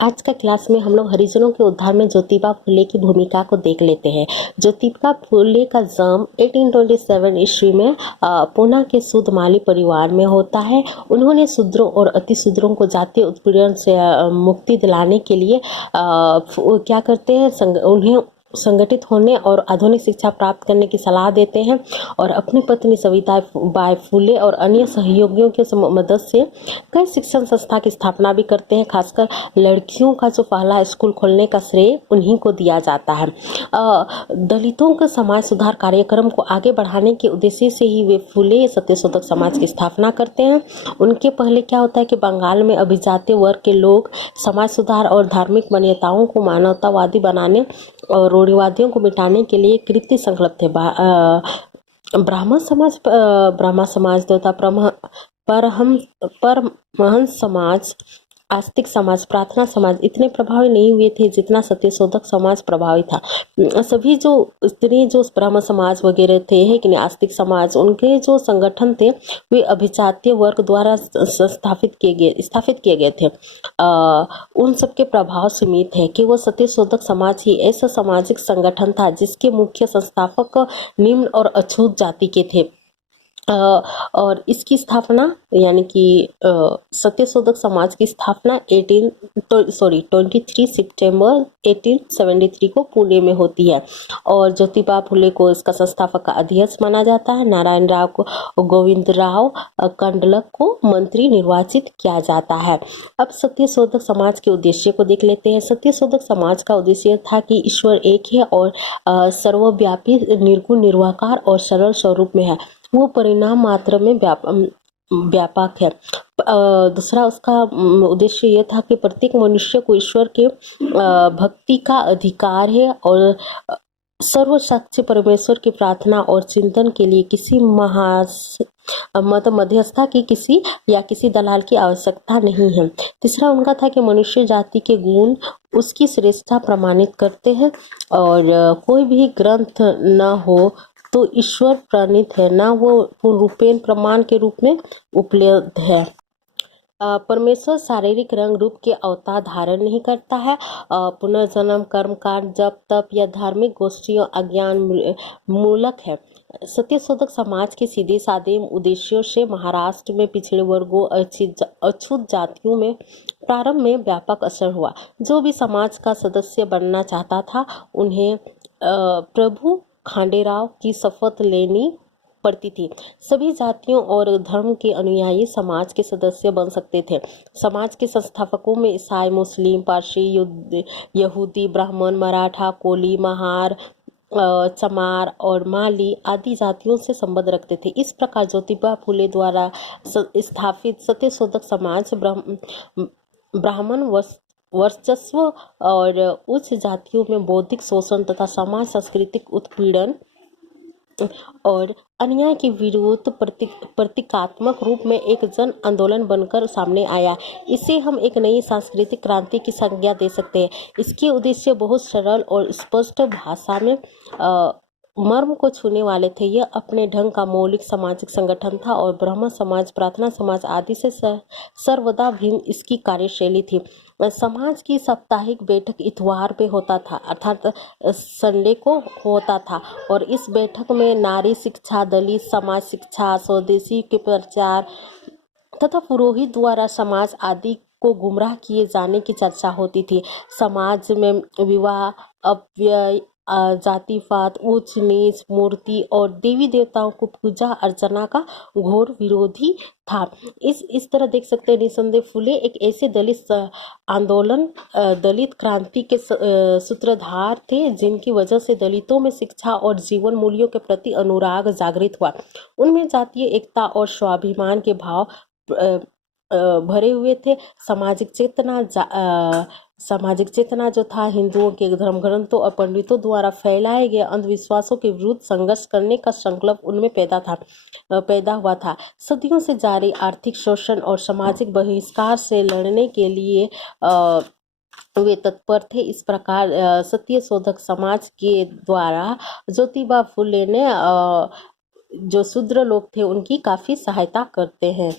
आज का क्लास में हम लोग हरिजनों के उद्धार में ज्योतिबा फुले की भूमिका को देख लेते हैं। ज्योतिबा फुले का जन्म 1827 ईस्वी में पूना के सूद माली परिवार में होता है। उन्होंने शूद्रों और अतिशूद्रों को जातीय उत्पीड़न से मुक्ति दिलाने के लिए क्या करते हैं, उन्हें संगठित होने और आधुनिक शिक्षा प्राप्त करने की सलाह देते हैं और अपनी पत्नी सविता बाई फुले और अन्य सहयोगियों के मदद से कई शिक्षण संस्था की स्थापना भी करते हैं। खासकर लड़कियों का जो पहला स्कूल खोलने का श्रेय उन्हीं को दिया जाता है। दलितों के समाज सुधार कार्यक्रम को आगे बढ़ाने के उद्देश्य से ही वे फुले सत्यशोधक समाज की स्थापना करते हैं। उनके पहले क्या होता है कि बंगाल में अभिजातीय वर्ग के लोग समाज सुधार और धार्मिक मान्यताओं को मानवतावादी बनाने और रूढ़िवादियों को मिटाने के लिए कृत्य संकल्प थे। ब्राह्मण समाज तथा परमहंस समाज, आस्तिक समाज, प्रार्थना समाज इतने प्रभावी नहीं हुए थे जितना सत्यशोधक समाज प्रभावी था। सभी जो इतने जो ब्राह्मण समाज वगैरह थे है कि नहीं, आस्तिक समाज, उनके जो संगठन थे वे अभिजातीय वर्ग द्वारा स्थापित किए गए थे। उन सबके प्रभाव सीमित है कि वो सत्यशोधक समाज ही ऐसा सामाजिक संगठन था जिसके मुख्य संस्थापक निम्न और अछूत जाति के थे। और इसकी स्थापना यानी कि सत्यशोधक समाज की स्थापना 23 सितंबर 1873 को पुणे में होती है और ज्योतिबा फुले को इसका संस्थापक का अध्यक्ष माना जाता है। नारायण राव को, गोविंद राव कंडलक को मंत्री निर्वाचित किया जाता है। अब सत्यशोधक समाज के उद्देश्य को देख लेते हैं। सत्यशोधक समाज का उद्देश्य था कि ईश्वर एक है और सर्वव्यापी, निर्गुण, निराकार और सरल स्वरूप में है। वो परिणाम मात्र में व्यापक है। दूसरा उसका उद्देश्य यह था कि प्रत्येक मनुष्य को ईश्वर के भक्ति का अधिकार है और सर्वशक्ति परमेश्वर की प्रार्थना और चिंतन के लिए किसी मध्यस्थता की किसी दलाल की आवश्यकता नहीं है। तीसरा उनका था कि मनुष्य जाति के गुण उसकी श्रेष्ठता प्रमाणित करते हैं और कोई भी ग्रंथ न हो तो ईश्वर प्रणीत है, ना वो पूर्णरूपेण प्रमाण के रूप में उपलब्ध है। परमेश्वर शारीरिक रंग रूप के अवतार धारण नहीं करता है। पुनर्जन्म, कर्मकांड, जप तप या धार्मिक गोष्ठियों अज्ञान मूलक है। सत्यशोधक समाज के सीधे साधे उद्देश्यों से महाराष्ट्र में पिछड़े वर्गों, अछूत जातियों में प्रारंभ में व्यापक असर हुआ। जो भी समाज का सदस्य बनना चाहता था उन्हें प्रभु खांडेराव की शपथ लेनी पड़ती थी। सभी जातियों और धर्म के अनुयायी समाज के सदस्य बन सकते थे। समाज के संस्थापकों में ईसाई, मुस्लिम, पारसी, यहूदी, ब्राह्मण, मराठा, कोली, महार, चमार और माली आदि जातियों से संबंध रखते थे। इस प्रकार ज्योतिबा फुले द्वारा स्थापित सत्यशोधक समाज ब्राह्मण वर्चस्व और उच्च जातियों में बौद्धिक शोषण तथा समाज सांस्कृतिक उत्पीड़न और अन्याय के विरुद्ध प्रतीकात्मक रूप में एक जन आंदोलन बनकर सामने आया। इसे हम एक नई सांस्कृतिक क्रांति की संज्ञा दे सकते हैं। इसके उद्देश्य बहुत सरल और स्पष्ट भाषा में मर्म को छूने वाले थे। यह अपने ढंग का मौलिक सामाजिक संगठन था और ब्राह्मण समाज, प्रार्थना समाज आदि से सर्वदा भिन्न इसकी कार्यशैली थी। समाज की साप्ताहिक बैठक इतवार पे होता था, अर्थात संडे को होता था और इस बैठक में नारी शिक्षा, दलित समाज शिक्षा, स्वदेशी के प्रचार तथा पुरोहित द्वारा समाज आदि को गुमराह किए जाने की चर्चा होती थी। समाज में विवाह, अपव्यय, जातिवाद, ऊंच नीच, मूर्ति और देवी देवताओं को पूजा अर्चना का घोर विरोधी था। इस तरह देख सकते हैं निसंदेह फुले एक ऐसे दलित आंदोलन, दलित क्रांति के सूत्रधार थे जिनकी वजह से दलितों में शिक्षा और जीवन मूल्यों के प्रति अनुराग जागृत हुआ। उनमें जातीय एकता और स्वाभिमान के भाव भरे हुए थे। सामाजिक चेतना जो था हिंदुओं के धर्म ग्रंथों और पंडितों द्वारा फैलाए गए अंधविश्वासों के विरुद्ध संघर्ष करने का संकल्प उनमें पैदा हुआ था। सदियों से जारी आर्थिक शोषण और सामाजिक बहिष्कार से लड़ने के लिए वे तत्पर थे। इस प्रकार सत्यशोधक समाज के द्वारा ज्योतिबा फुले ने जो शूद्र लोग थे उनकी काफी सहायता करते हैं।